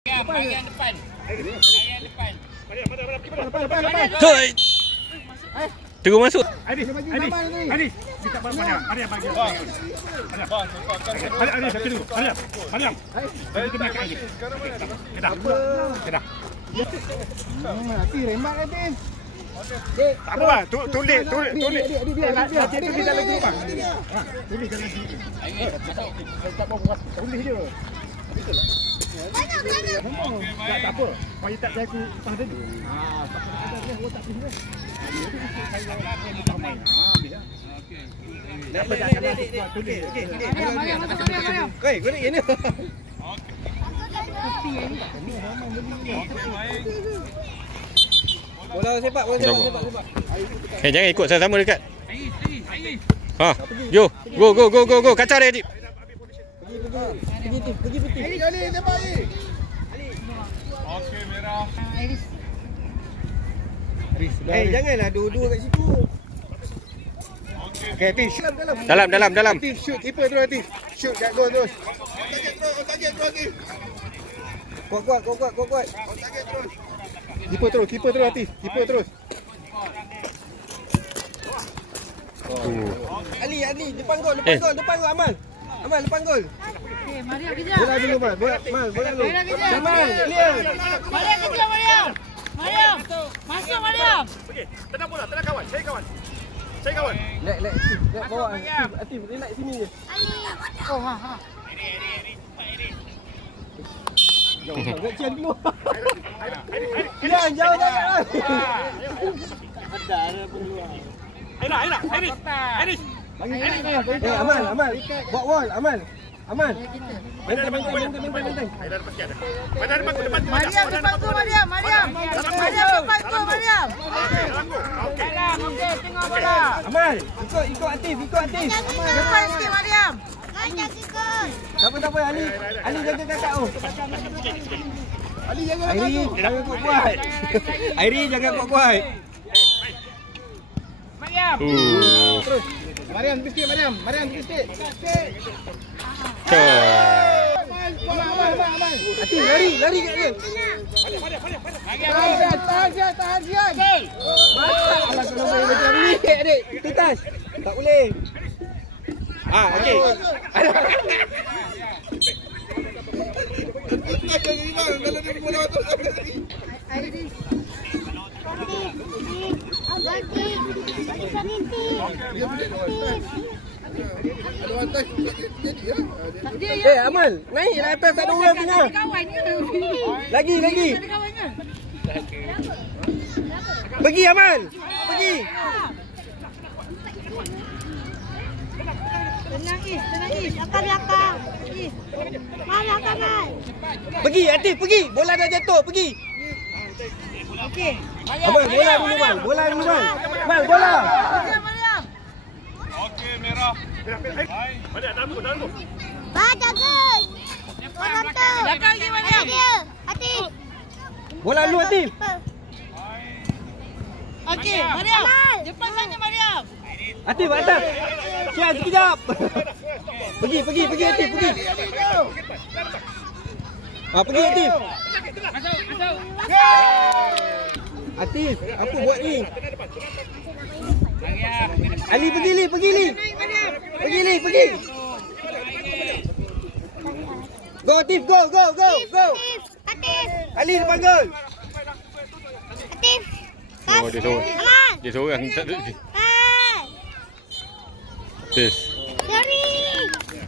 Bahagian depan. Bahagian depan. Hoi. Terus masuk. Adis, kita Mariam. Mariam bagi. Adis, satu dulu. Mariam. Kita nak Adis. Kedah. Nanti rembat Adis. Tak apa lah, tulis. Tulis dalam grup bang. Tulis dalam grup. Tulis je. Tak apa. Kau tak saya aku lepas tadi. Tak pilih. Bola sepak. Jangan ikut sama dekat. Ha, yo. Go. Kacau dia, Adib. Pergi putih. Ali, tembak Ali. Okey, merah. Janganlah dua-dua kat situ. Okey, Atif. Dalam. Atif, shoot. Keeper terus, Atif. Shoot, kat gol terus. Target terus, Atif. Kuat. Target terus. Keeper terus, Atif. Keeper terus. Ali, depan gol, Amal. Amal, depan gol. Okey, Mariam kejar. Bola dulu, Mal. Bola dulu. Mariam kejar. Amal, clear. Mariam kejar, Mariam. Masuk Mariam. Okey, tenang bola, tenang kawan. Saya kawan. Lek bawa. Atif, relax sini je. Oh, ha. Jauh cian dulu. Jauh jangan. Ada peluang. Anis. Amal. Bawa wall, Amal. Benteng. Ada lepas sikit. Mana depan tu. Mariam depan tu, Mariam. Mariam depan tu, Mariam. Okey. Okey, tengok bola. Amal, ikut Atif. Depan sikit, Mariam. Tak apa Ali jaga kakak tu. Ali jangan Airi jangan kuat. Airi jangan kuat. Mariam. Terus. Mariam sikit. Atif lari kat dia. Tahan sian. Alah kalau boleh macam ni adik. Tutas. Tak boleh. Okey. Amal, naik lah atas, tak ada orang tengah. Lagi. Pergi Amal. Pergi. Tenang Is. Belakang. Mana kanan? Pergi Atif, pergi. Bola dah jatuh, pergi. Okey. Amal, bola dulu Mal. Mal, bola. Mariam. Okey, merah. Mana dalam tu. Jaga. Orang tu. Belakang lagi Mariam. Hati. Bola dulu Atif. Okey, Mariam. Depan sana Mariam. Atif atas. Siap sekejap. Pergi Atif, pergi. Pergi Atif. Masuk. Atif, apa buat ni? Ali pergi Li. Pergi. Go Atif, go. Atif. Ali depan gol. Atif. Oh, dia seorang. Hai. Tis. Dari.